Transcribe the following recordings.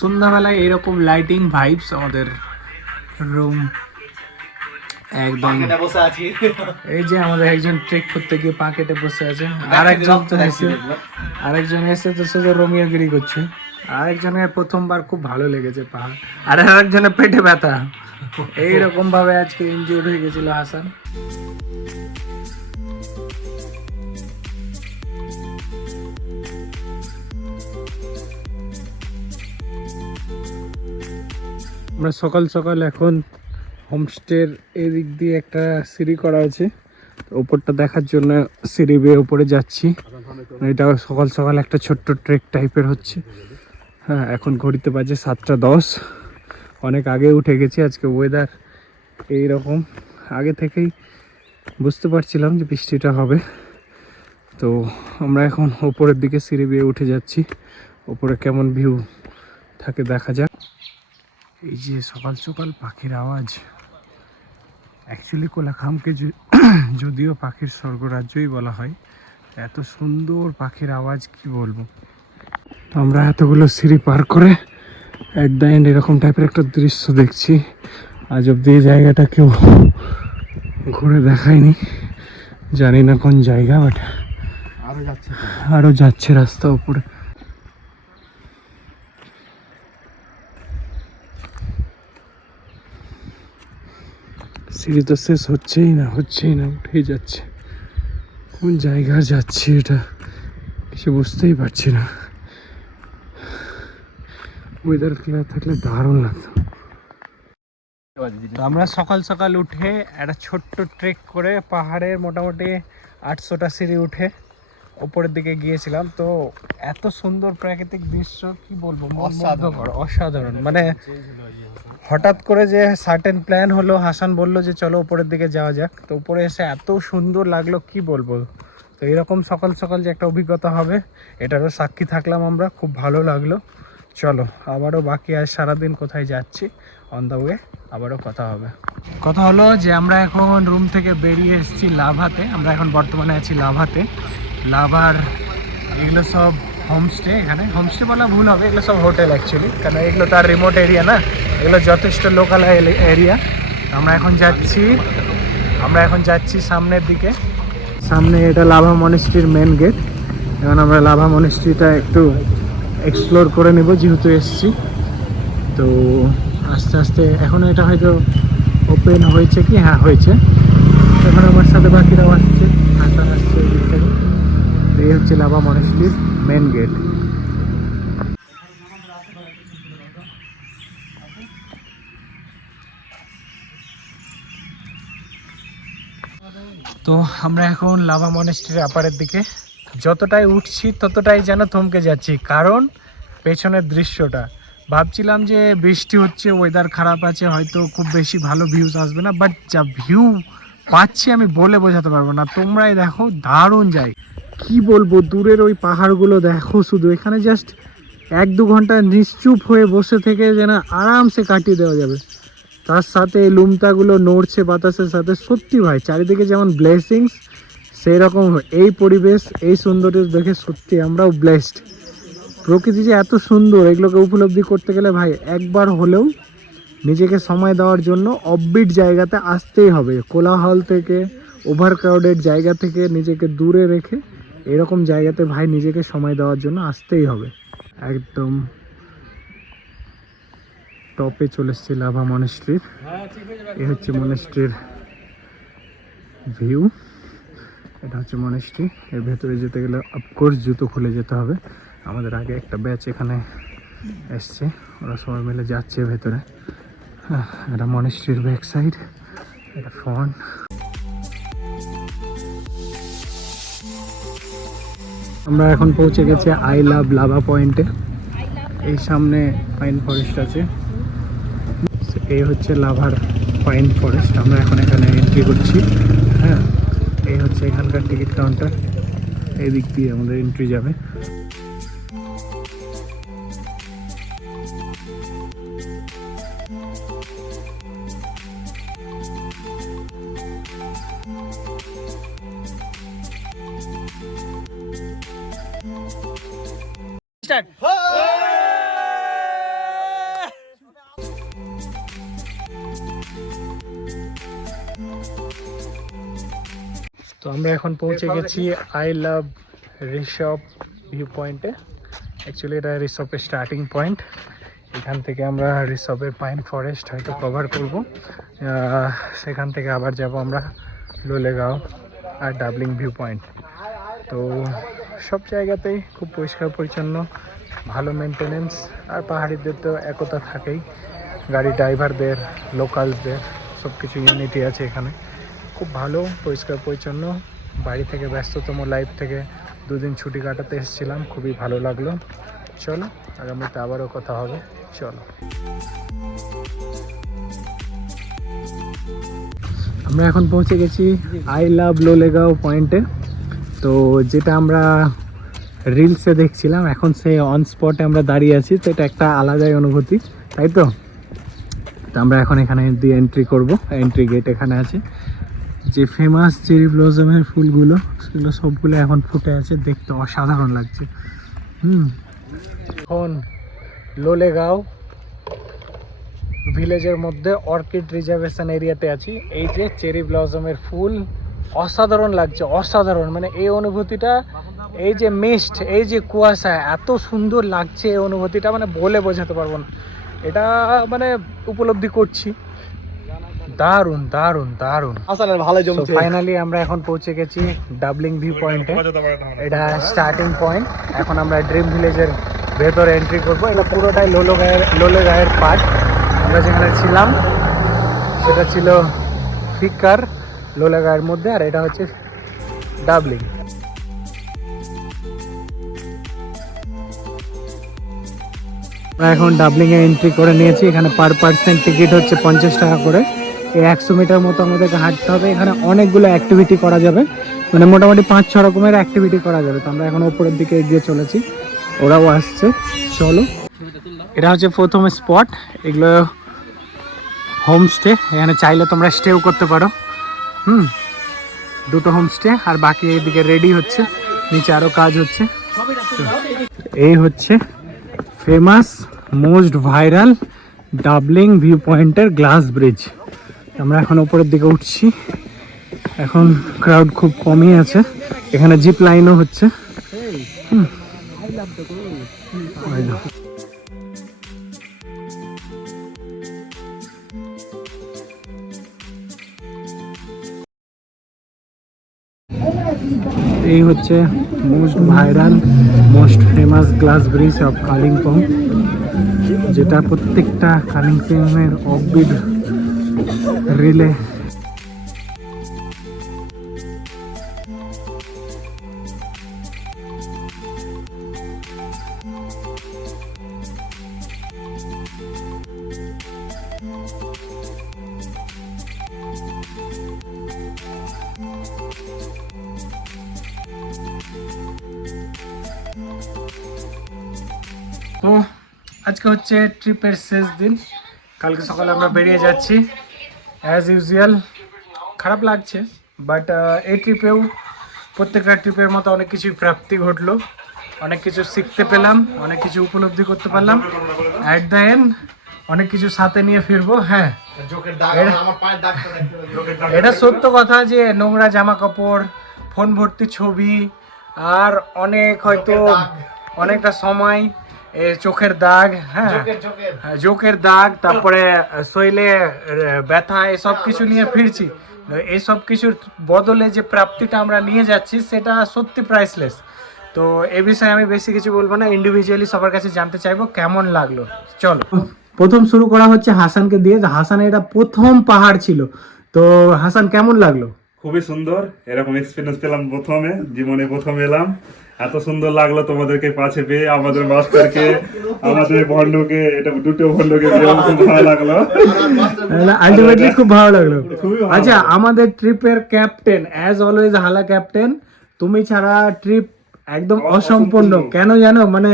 সন্ধ্যাবেলায় এরকম lighting vibes আমাদের রুম একদম। বসে আছি, এই যে আমাদের একজন ট্রেক করতে গিয়ে পা কেটে বসে আছে, আরেকজন এসে তো শুধু রোমিওগিরি করছে, আরেকজনের প্রথমবার খুব ভালো লেগেছে পাহাড়, আর আরেকজনের পেটে ব্যথা। এইরকম ভাবে আজকে ইনজিওর্ড হয়ে গেছিল হাসান। আমরা সকাল সকাল এখন হোমস্টের এদিক দিয়ে একটা সিঁড়ি করা আছে, উপরটা দেখার জন্য সিঁড়ি বেয়ে উপরে যাচ্ছি। এটা সকাল সকাল একটা ছোট্ট ট্রেক টাইপের হচ্ছে। হ্যাঁ, এখন ঘড়িতে বাজে 7:10। অনেক আগে উঠে গেছি, আজকে ওয়েদার এইরকম। আগে থেকেই বুঝতে পারছিলাম যে বৃষ্টিটা হবে। তো আমরা এখন ওপরের দিকে সিঁড়ি বেয়ে উঠে যাচ্ছি, ওপরে কেমন ভিউ থাকে দেখা যাক। এই যে সকাল সকাল পাখির আওয়াজ, অ্যাকচুয়ালি কোলাখামকে যদিও পাখির স্বর্গরাজ্যই বলা হয়, এত সুন্দর পাখির আওয়াজ কি বলবো। তো আমরা এতগুলো সিঁড়ি পার করে একদম এরকম টাইপের একটা দৃশ্য দেখছি। আজ অব্দি এই জায়গাটা কেউ ঘুরে দেখায়নি, জানি না কোন জায়গা, বাট আরো যাচ্ছে রাস্তা উপরে। সিঁড়ি তো শেষ হচ্ছেই না উঠেই যাচ্ছে। কোন জায়গায় যাচ্ছি এটা কিছু বুঝতেই পারছি না। ওয়েদার ক্লিয়ার থাকলে দারুণ লাগতো। তো আমরা সকাল সকাল উঠে একটা ছোট্ট ট্রেক করে পাহাড়ের মোটামুটি 800টা সিঁড়ি উঠে ওপরের দিকে গিয়েছিলাম। তো এত সুন্দর প্রাকৃতিক দৃশ্য কি বলবো, অসাধারণ। মানে হঠাৎ করে যে সার্টেন প্ল্যান হলো, হাসান বললো যে চলো উপরের দিকে যাওয়া যাক। তো উপরে এসে এত সুন্দর লাগলো কি বলবো। তো এরকম সকাল সকাল যে একটা অভিজ্ঞতা হবে এটারও সাক্ষী থাকলাম আমরা, খুব ভালো লাগলো। চলো আবারও বাকি আজ সারাদিন কোথায় যাচ্ছি অন দ্য ওয়ে আবারও কথা হলো যে আমরা এখন রুম থেকে বেরিয়ে এসেছি লাভাতে। আমরা এখন বর্তমানে আছি লাভাতে। লাভার এগুলো সব হোমস্টে, এখানে হোমস্টে বলা ভুল হবে, এগুলো সব হোটেল অ্যাকচুয়ালি, কারণ এগুলো তো আর রিমোট এরিয়া না, এগুলো যথেষ্ট লোকাল এরিয়া। আমরা এখন যাচ্ছি সামনের দিকে। সামনে এটা লাভা মনেস্ট্রির মেন গেট। এখন আমরা লাভা মনেস্ট্রিটা একটু এক্সপ্লোর করে নেব যেহেতু এসছি। তো আস্তে আস্তে এখনও এটা হয়তো ওপেন হয়েছে কি, হ্যাঁ হয়েছে। এখন আমার সাথে বাকিরাও আসছে, আসছে এদিক থেকে। এই হচ্ছে লাভা মনেস্ট্রির মেন গেট। তো আমরা এখন লাভা মনেস্ট্রির আপারের দিকে যতটাই উঠছি ততটাই যেন থমকে যাচ্ছি, কারণ পেছনের দৃশ্যটা। ভাবছিলাম যে বৃষ্টি হচ্ছে, ওয়েদার খারাপ আছে, হয়তো খুব বেশি ভালো ভিউজ আসবে না, বাট যা ভিউ পাচ্ছি আমি বলে বোঝাতে পারবো না। তোমরাই দেখো, দারুণ যাই কি বলবো। দূরের ওই পাহাড়গুলো দেখো শুধু, এখানে জাস্ট 1-2 ঘন্টা নিশ্চুপ হয়ে বসে থেকে যেন আরামসে কাটিয়ে দেওয়া যাবে। তার সাথে এই লুমতাগুলো নড়ছে বাতাসের সাথে। সত্যি ভাই, চারিদিকে যেমন ব্লেসিংস, সেই রকম এই পরিবেশ, এই সৌন্দর্য দেখে সত্যি আমরাও ব্লেসড। প্রকৃতি যে এত সুন্দর, এগুলোকে উপলব্ধি করতে গেলে ভাই একবার হলেও নিজেকে সময় দেওয়ার জন্য অফবিট জায়গাতে আসতেই হবে। কোলাহল থেকে, ওভারক্রাউডেড জায়গা থেকে নিজেকে দূরে রেখে এরকম জায়গাতে ভাই নিজেকে সময় দেওয়ার জন্য আসতেই হবে। একদম টপে চলে এসেছি লাভা মনেস্ট্রির। এ হচ্ছে মনেস্ট্রির ভিউ, এটা হচ্ছে মনেস্ট্রি। এর ভেতরে যেতে গেলে অফকোর্স জুতো খুলে যেতে হবে। আমাদের আগে একটা ব্যাচ এখানে এসছে, ওরা সবাই মিলে যাচ্ছে ভেতরে। এটা মনেস্ট্রির ব্যাক সাইড, এটা ফ্রন্ট। আমরা এখন পৌঁছে গেছি আই লাভ লাভা পয়েন্টে। এই সামনে পাইন ফরেস্ট আছে, এই হচ্ছে লাভার পাইন ফরেস্ট। আমরা এখন এখানে এন্ট্রি করছি। হ্যাঁ, এই হচ্ছে এখানকার টিকিট কাউন্টার, এই দিক দিয়ে আমাদের এন্ট্রি যাবে। আমরা এখন পৌঁছে গেছি আই লাভ রিসপ ভিউ পয়েন্টে। অ্যাকচুয়ালি এটা রিসপের স্টার্টিং পয়েন্ট। এখান থেকে আমরা রিসপের পাইন ফরেস্ট হয়তো কভার করব, সেখান থেকে আবার যাব আমরা লোলেগাঁও আর ডাবলিং ভিউ পয়েন্ট। তো সব জায়গাতেই খুব পরিষ্কার পরিচ্ছন্ন, ভালো মেনটেনেন্স, আর পাহাড়িদের তো একতা থাকেই, গাড়ি ড্রাইভারদের, লোকালসদের সব কিছু ইউনিটি আছে এখানে। খুব ভালো, পরিষ্কার পরিচ্ছন্ন। বাড়ি থেকে ব্যস্ততম লাইফ থেকে দুদিন ছুটি কাটাতে এসেছিলাম, খুবই ভালো লাগলো। চলো আগামীতে আবারও কথা হবে, চলো। আমরা এখন পৌঁছে গেছি আই লাভ লোলেগাঁও পয়েন্টে। তো যেটা আমরা রিলসে দেখছিলাম, এখন সেই অন স্পটে আমরা দাঁড়িয়ে আছি, তো এটা একটা আলাদাই অনুভূতি, তাই তো। তো আমরা এখন এখানে দিয়ে এন্ট্রি করব, এন্ট্রি গেট এখানে আছে। যে ফেমাস চেরি ব্লসমের ফুলগুলো, সেগুলো সবগুলো এখন ফুটে আছে, দেখতে অসাধারণ লাগছে। এখন লোলেগাঁও ভিলেজের মধ্যে অর্কিড রিজার্ভেশন এরিয়াতে আছি। এই যে চেরি ব্লসমের ফুল, অসাধারণ লাগছে, অসাধারণ। মানে এই অনুভূতিটা, এই যে মিস্ট, এই যে কুয়াশা, এত সুন্দর লাগছে এই অনুভূতিটা, মানে বলে বোঝাতে পারবো না। এটা মানে উপলব্ধি করছি, দারুণ দারুণ দারুণ। ফাইনালি আমরা এখন পৌঁছে গেছি ডাবলিং ভিউ পয়েন্টে। এটা স্টার্টিং পয়েন্ট। এখন আমরা ড্রিম ভিলেজের ভেতরে এন্ট্রি করব। এটা পুরোটাই লোলেগাঁওয়ের পার্ট। আমরা যেখানে ছিলাম সেটা ছিল ফিকার লোলেগাঁওয়ের মধ্যে, আর এটা হচ্ছে ডাবলিং। আমরা এখন ডাবলিং এ এন্ট্রি করে নিয়েছি। এখানে পার পার্সন টিকিট হচ্ছে 50 টাকা করে। এই 100 মিটার মতো আমাদেরকে হাঁটতে হবে। এখানে অনেকগুলো অ্যাক্টিভিটি করা যাবে, মানে মোটামুটি 5-6 রকমের অ্যাক্টিভিটি করা যাবে। তো আমরা এখন ওপরের দিকে এগিয়ে চলেছি, ওরাও আসছে, চলো। এটা হচ্ছে প্রথম স্পট। এগুলো হোমস্টে, এখানে চাইলে তোমরা স্টেও করতে পারো। দুটো হোমস্টে, আর বাকি এদিকে রেডি হচ্ছে, নিচে আরও কাজ হচ্ছে। এই হচ্ছে famous most viral doubling view পয়েন্টের গ্লাস ব্রিজ। আমরা এখন উপরের দিকে উঠছি। এখন ক্রাউড খুব কমই আছে। এখানে জিপ লাইনও হচ্ছে। এই হচ্ছে most viral, most famous glass bridge of Kalimpong, যেটা প্রত্যেকটা কালিম্পংয়ের অফবিট রিলে তো আজকে হচ্ছে ট্রিপের শেষ দিন। কালকে সকালে আমরা বেরিয়ে যাচ্ছি অ্যাজ ইউজুয়াল। খারাপ লাগছে, বাট এই ট্রিপেও প্রত্যেকটা ট্রিপের মতো অনেক কিছুই প্রাপ্তি ঘটলো, অনেক কিছু শিখতে পেলাম, অনেক কিছু উপলব্ধি করতে পারলাম। অ্যাট দ্য এন্ড অনেক কিছু সাথে নিয়ে ফিরবো। হ্যাঁ, এটা সত্য কথা যে নোংরা জামা কাপড়, ফোন ভর্তি ছবি, আর অনেক হয়তো অনেকটা সময়, চোখের দাগ, হ্যাঁ চোখের দাগ, তারপরে শরীরে ব্যথা, এসব কিছু নিয়ে ফিরছি। এইসব কিছুর বদলে যে প্রাপ্তিটা আমরা নিয়ে যাচ্ছি সেটা সত্যি প্রাইসলেস। তো এ বিষয়ে আমি বেশি কিছু বলবো না, ইন্ডিভিজুয়ালি সবার কাছে জানতে চাইবো কেমন লাগলো। চলো, প্রথম শুরু করা হচ্ছে হাসানকে দিয়ে। হাসান এটা প্রথম পাহাড় ছিল, তো হাসান কেমন লাগলো? খুবই সুন্দর, এরকম এক্সপিরিয়েন্স পেলাম প্রথমে, জীবনে প্রথম এলাম। এত সুন্দর লাগলো তোমাদেরকে কাছে পেয়ে, আমাদের মাস্টারকে, আমাদের বন্ধুকে, এটা দুটো বন্ধুকে খুব ভালো লাগলো, আলটিমেটলি খুব ভালো লাগলো। আচ্ছা, আমাদের ট্রিপের ক্যাপ্টেন অ্যাজ অলওয়েজ হালা ক্যাপ্টেন, তুমি ছাড়া ট্রিপ একদম অসম্পূর্ণ। কেন জানো, মানে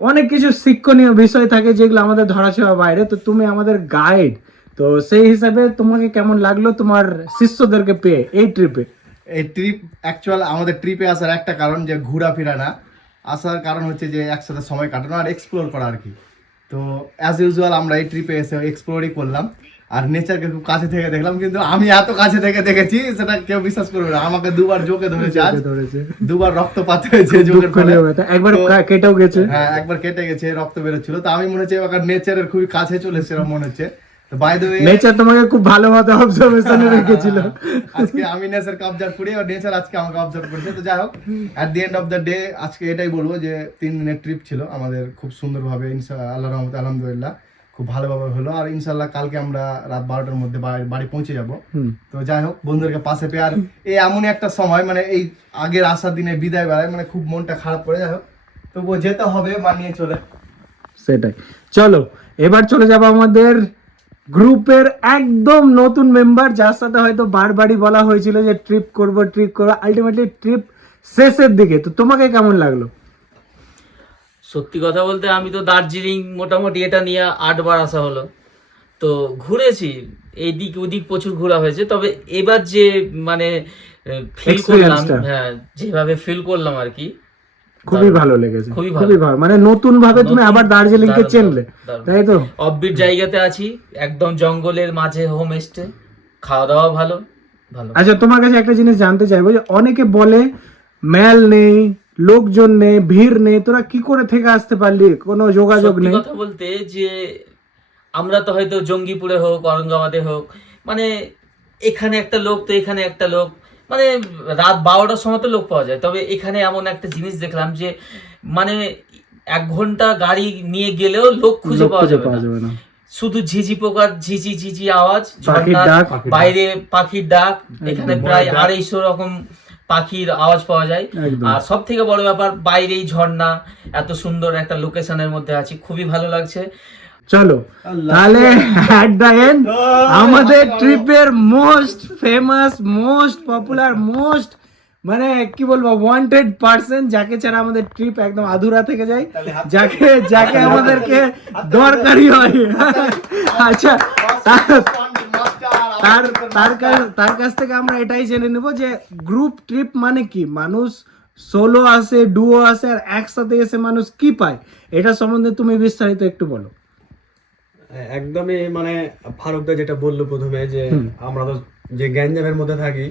অনেক কিছু শিক্ষণীয় বিষয় থাকে যেগুলো আমাদের ধরাছোঁয়া বাইরে, তো তুমি আমাদের গাইড। তো সেই হিসাবে তোমাকে কেমন লাগলো তোমার শিষ্যদেরকে পেয়ে এই ট্রিপে? এই ট্রিপ অ্যাকচুয়াল আমাদের ট্রিপে আসার একটা কারণ যে ঘোরাফেরা না, আসার কারণ হচ্ছে যে একসাথে সময় কাটানো আর এক্সপ্লোর করা আর কি। তো অ্যাজ ইউজুয়াল আমরা এই ট্রিপে এসে এক্সপ্লোরই করলাম। আর নেচারকে খুব কাছে থেকে দেখলাম, কিন্তু আমি এত কাছে থেকে দেখেছি সেটা কেউ বিশ্বাস করবে না। আমাকে দুবার জোকে ধরেছে, আজ দুবার রক্তপাত হয়েছে জোকের ফলে, একবার তো- কেটেও গেছে। হ্যাঁ একবার কেটে গেছে, রক্ত বেরোচ্ছিল। তো আমি মনে হচ্ছে এবার নেচারের খুবই কাছে চলে এসেছে এরকম মনে হচ্ছে। তো বাই দ্য ওয়ে নেচার তোমাকে খুব ভালো মতো অবজারভেশনে রেখেছিল। আজকে আমি নেচারকে অবজার্ভ করি আর নেচার আজকে আমাকে অবজার্ভ করেছে। তো যাই হোক, at the end of the day আজকে এটাই বলবো যে 3 দিনের ট্রিপ ছিল আমাদের, খুব সুন্দরভাবে আল্লাহর রহমতে আলহামদুলিল্লাহ খুব ভালোভাবে হলো। আর ইনশাল্লাহ কালকে আমরা রাত 12টার মধ্যে বাড়ি পৌঁছে যাব। তো যাই হোক, বন্ধুদেরকে পাশে পেয়ে, আর এই এমনই একটা সময় মানে এই আগের আসার দিনে বিদায় বেলায় মানে খুব মনটা খারাপ করে। যাই হোক, তবুও যেতে হবে মানিয়ে চলে। সেটাই, চলো এবার চলে যাব আমাদের গ্রুপের একদম নতুন মেম্বার, যার সাথে হয়তো বারবারই বলা হয়েছিল যে ট্রিপ করব, আলটিমেটলি ট্রিপ শেষের দিকে। তো তোমাকে কেমন লাগলো? সত্যি কথা বলতে আমি তো দার্জিলিং মোটামুটি এটা নিয়ে 8 বার আসা হলো, তো ঘুরেছি এইদিক ওদিক প্রচুর ঘোরা হয়েছে। তবে এবার যে মানে ফিল করলাম, Experience টা। হ্যাঁ যেভাবে ফিল করলাম আর কি, খুবই ভালো লেগেছে, খুবই ভালো। খুবই ভালো, মানে নতুন ভাবে তুমি আবার দার্জিলিং কে দারুণ, চেনলে, দারুণ। তাই তো? অফবিট জায়গাতে আছি, একদম জঙ্গলের মাঝে হোম স্টে, খাওয়া দাওয়া ভালো ভালো। আচ্ছা, তোমার কাছে একটা জিনিস জানতে চাইবো, যে অনেকে বলে মেল নেই, লোকজন নেই, ভিড় নেই, তোরা কি করে থেকে আসতে পারলি, কোনো যোগাযোগ সত্যি নেই? কথা বলতে যে আমরা তো হয়তো জঙ্গিপুরে হোক, অরঙ্গাবাদে হোক, মানে এখানে একটা লোক তো এখানে একটা লোক, মানে রাত 12টার সময় তো লোক পাওয়া যায়। তবে এখানে এমন একটা জিনিস দেখলাম যে মানে 1 ঘন্টা গাড়ি নিয়ে গেলেও লোক খুঁজে লোক পাওয়া খুঁজে যাবে পাওয়া না। যাবে না। শুধু ঝিঝি পোকার ঝিঝি ঝিঝি আওয়াজ, পাখির ঝর্ণার ডাক। বাইরে পাখির ডাক, এখানে প্রায় 250 রকম পাখির আওয়াজ পাওয়া যায়। একদম। আর সব থেকে বড় ব্যাপার, বাইরেই ঝর্ণা, এত সুন্দর একটা লোকেশনের মধ্যে আছি, খুবই ভালো লাগছে। চলো তাহলে at the end আমাদের ট্রিপের most famous, most popular, most মানে কি বলবো ওয়ান্টেড পার্সন, যাকে ছাড়া আমাদের ট্রিপ একদম আধুরা থেকে যায়, যাকে আমাদেরকে দরকারি হয়। আচ্ছা, তার কাছ থেকে আমরা এটাই জেনে নেব যে গ্রুপ ট্রিপ মানে কি, মানুষ সোলো আসে, ডুও আসে, আর একসাথে এসে মানুষ কি পায়, এটা সম্বন্ধে তুমি বিস্তারিত একটু বলো। একদমই মানে ফারুকদা যেটা বললো প্রথমে, যে আমরা তো যে গ্যাঞ্জামের মধ্যে থাকি,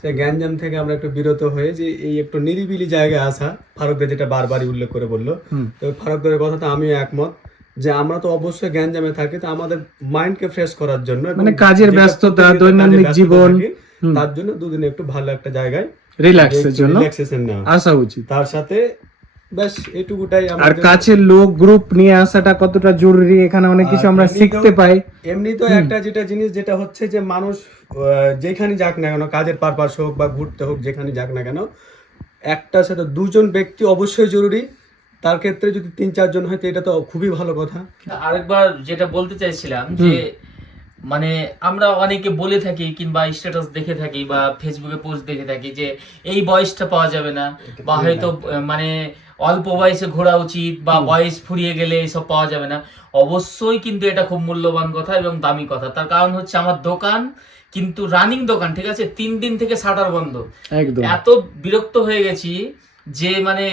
সেই গ্যাঞ্জাম থেকে আমরা একটু বিরত হয়ে যে এই একটু নিরিবিলি জায়গায় আসা, ফারুকদা যেটা বারবারই উল্লেখ করে বললো। তো ফারুকদার কথাটা আমিও একমত, যে আমরা তো অবশ্যই গ্যাঞ্জামে থাকি, তো আমাদের মাইন্ডকে ফ্রেশ করার জন্য এবং মানে কাজের যেটা ব্যস্ততা, প্রতিনিয়ত দৈনন্দিন কাজে ব্যস্ত জীবন, থাকি, তার জন্য দুদিনে একটু ভালো একটা জায়গায় রিল্যাক্সের জন্য রিল্যাক্সেশন নেওয়া আসা উচিত। তার সাথে ব্যাস এটুকুটাই আর আমাদের। কাছের লোক গ্রুপ নিয়ে আসাটা কতটা জরুরি, এখানে অনেক কিছু আমরা এমনিতেও- শিখতে পাই। এমনি তো একটা যেটা জিনিস যেটা হচ্ছে যে মানুষ যেখানে যাক না কেন, কাজের পারপাস হোক বা ঘুরতে হোক, যেখানে যাক না কেন, একটার সাথে 2জন ব্যক্তি অবশ্যই জরুরি। তার ক্ষেত্রে যদি 3-4 জন হয় তো এটা তো খুবই ভালো কথা। আরেকবার যেটা বলতে চাইছিলাম যে মানে আমরা অনেকে বলে থাকি কিংবা স্ট্যাটাস দেখে থাকি বা ফেসবুকে পোস্ট দেখে থাকি যে এই বয়সটা পাওয়া যাবে না, বা হয়তো মানে অল্প বয়সে ঘোরা উচিত, বা বয়স ফুরিয়ে গেলে এসব পাওয়া যাবে না। অবশ্যই কিন্তু এটা খুব মূল্যবান কথা এবং দামি কথা। তার কারণ হচ্ছে আমার দোকান কিন্তু রানিং দোকান, ঠিক আছে, 3 দিন থেকে শাটার বন্ধ। একদম এত বিরক্ত হয়ে গেছি যে মানে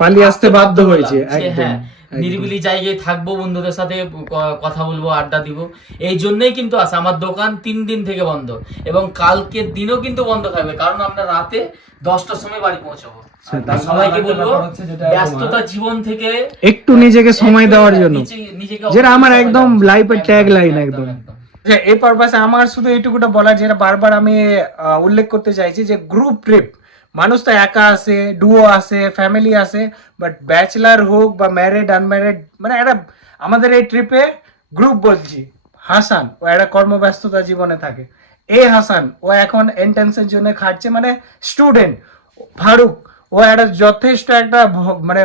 পালিয়ে আসতে বাধ্য হয়েছে। যে একদম হ্যাঁ, নিরিবিলি জায়গায় থাকবো, বন্ধুদের সাথে কথা বলবো, আড্ডা দিব, এই জন্যই কিন্তু আসা। আমার দোকান 3 দিন থেকে বন্ধ এবং কালকের দিনও কিন্তু বন্ধ থাকবে, কারণ আমরা রাতে 10টার সময় বাড়ি পৌঁছাবো। সবাইকে বলবো ব্যস্ততা জীবন থেকে একটু নিজেকে সময় দেওয়ার জন্য, নিজেকে যেটা আমার সময় একদম দেওয়া। লাইফের ট্যাগ লাইন একদম। একদম। এই পারপাসে আমার শুধু এইটুকুটা বলার, যেটা বারবার আমি উল্লেখ করতে চাইছি, যে গ্রুপ ট্রিপ মানুষ তো একা আসে, ডুও আসে, ফ্যামিলি আসে, বাট ব্যাচলার হোক বা ম্যারিড আনম্যারিড, মানে একটা আমাদের এই ট্রিপে গ্রুপ বলছি, হাসান ও একটা কর্মব্যস্ততা জীবনে থাকে, এই হাসান ও এখন এন্ট্রান্সের জন্য খাটছে, মানে স্টুডেন্ট ফারুক ও একটা যথেষ্ট একটা মানে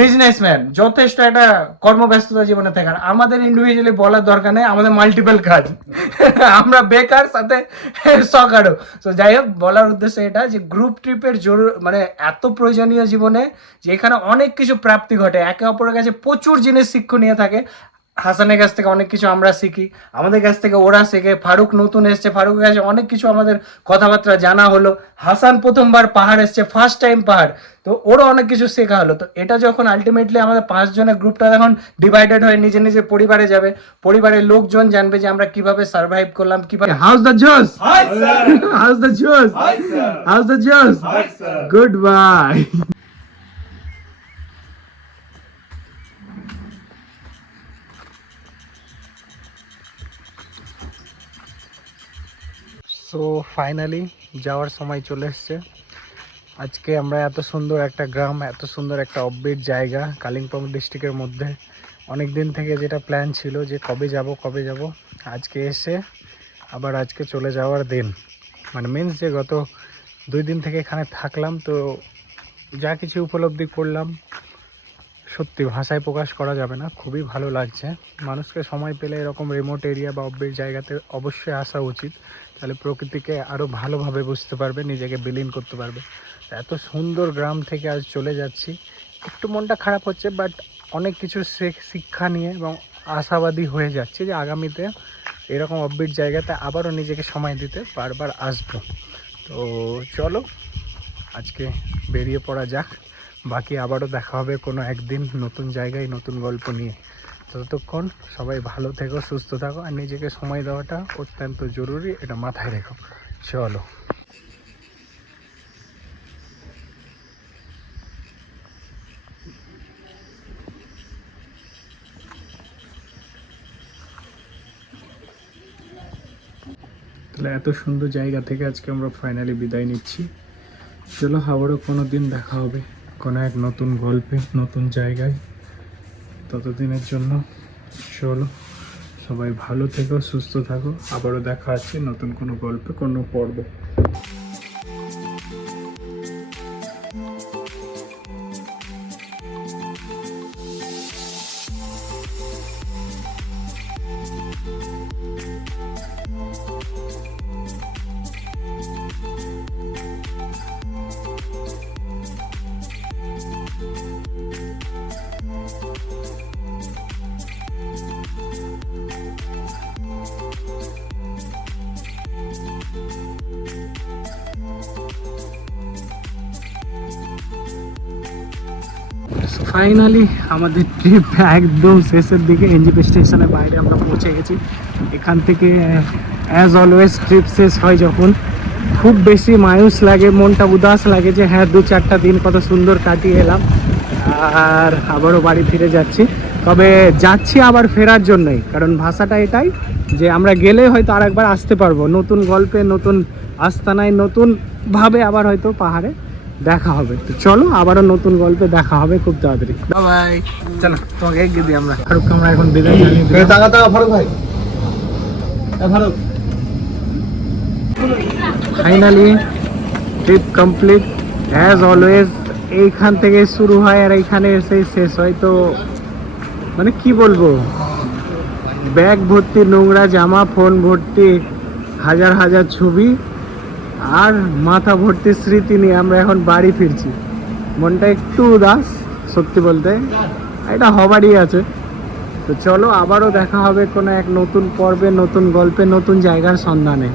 বিজনেসম্যান, যথেষ্ট একটা কর্মব্যস্ততা জীবনে থাকে। আর আমাদের ইন্ডিভিজুয়ালি বলার দরকার নেই, আমাদের মাল্টিপল কাজ, আমরা বেকার সাথে সকারও। তো যাই হোক, বলার উদ্দেশ্য এটা যে গ্রুপ ট্রিপের মানে এত প্রয়োজনীয় জীবনে, যে এখানে অনেক কিছু প্রাপ্তি ঘটে, একে অপরের কাছে প্রচুর জিনিস শিক্ষণীয় থাকে। হাসানের কাছ থেকে অনেক কিছু আমরা শিখি, আমাদের কাছ থেকে ওরা শেখে। ফারুক নতুন এসছে, ফারুকের কাছে অনেক কিছু আমাদের কথাবার্তা জানা হলো। হাসান প্রথমবার পাহাড় এসছে, ফার্স্ট টাইম পাহাড়, তো ওরও অনেক কিছু শেখা হলো। তো এটা যখন আলটিমেটলি আমাদের 5 জনের গ্রুপটা যখন ডিভাইডেড হয়ে নিজের নিজের পরিবারে যাবে, পরিবারের লোকজন জানবে যে আমরা কিভাবে সার্ভাইভ করলাম, কিভাবে। হাউস দ্য জোস, হাউস দ্য জোস, হাউস দ্য জোস, গুড বাই। সো ফাইনালি যাওয়ার সময় চলে এসছে। আজকে আমরা এত সুন্দর একটা গ্রাম, এত সুন্দর একটা অফবিট জায়গা কালিম্পং ডিস্ট্রিক্টের মধ্যে, অনেক দিন থেকে যেটা প্ল্যান ছিল যে কবে যাব, আজকে এসে আবার আজকে চলে যাওয়ার দিন। মানে মিন্স যে গত 2 দিন থেকে এখানে থাকলাম, তো যা কিছু উপলব্ধি করলাম সত্যি ভাষায় প্রকাশ করা যাবে না। খুবই ভালো লাগছে। মানুষকে সময় পেলে এরকম রিমোট এরিয়া বা অফবিট জায়গাতে অবশ্যই আসা উচিত, তাহলে প্রকৃতিকে আরও ভালোভাবে বুঝতে পারবে, নিজেকে বিলীন করতে পারবে। এত সুন্দর গ্রাম থেকে আজ চলে যাচ্ছি, একটু মনটা খারাপ হচ্ছে, বাট অনেক কিছু শিক্ষা নিয়ে এবং আশাবাদী হয়ে যাচ্ছে যে আগামীতে এরকম অফবিট জায়গাতে আবারও নিজেকে সময় দিতে বারবার আসবো। তো চলো আজকে বেরিয়ে পড়া যাক, বাকি আবারও দেখা হবে কোনো একদিন নতুন জায়গায় নতুন গল্প নিয়ে। ততক্ষণ সবাই ভালো থেকো, সুস্থ থাকো, আর নিজেকে সময় দেওয়াটা অত্যন্ত জরুরি, এটা মাথায় রেখো। চলো। তাহলে এত সুন্দর জায়গা থেকে আজকে আমরা ফাইনালি বিদায় নিচ্ছি। চলো আবারও কোনো দিন দেখা হবে কোনো এক নতুন গল্পে, নতুন জায়গায়। ততদিনের জন্য চলো সবাই ভালো থেকো, সুস্থ থাকো, আবারও দেখা হচ্ছে নতুন কোনো গল্পে, কোনো পর্বে। ফাইনালি আমাদের ট্রিপ একদম শেষের দিকে, এনজিপি স্টেশনের বাইরে আমরা পৌঁছে গেছি। এখান থেকে অ্যাজ অলওয়েজ ট্রিপ শেষ হয় যখন খুব বেশি মায়ুস লাগে, মনটা উদাস লাগে যে হ্যাঁ 2-4টা দিন কত সুন্দর কাটিয়ে এলাম, আর আবারও বাড়ি ফিরে যাচ্ছি। তবে যাচ্ছি আবার ফেরার জন্যই, কারণ ভাষাটা এটাই যে আমরা গেলে হয়তো আর একবার আসতে পারবো, নতুন গল্পে, নতুন আস্তানায়, নতুনভাবে আবার হয়তো পাহাড়ে দেখা হবে। তো চলো আবারও নতুন গল্পে দেখা হবে খুব তাড়াতাড়ি। বাই, চলো তোমাকে এগিয়ে দিই আমরা। ফারুক আমরা এখন বিদায় জানিয়ে দিই। ফারুক ভাই, Farooq finally trip complete as always. এইখান থেকে শুরু হয় আর এইখানে এসে শেষ হয়। তো মানে কি বলবো, ব্যাগ ভর্তি নোংরা জামা, ফোন ভর্তি হাজার হাজার ছবি, আর মাথা ভর্তি স্মৃতি নিয়ে আমরা এখন বাড়ি ফিরছি। মনটা একটু উদাস সত্যি বলতে, এটা হবারই আছে। তো চলো আবারও দেখা হবে কোনো এক নতুন পর্বে, নতুন গল্পে, নতুন জায়গার সন্ধানে।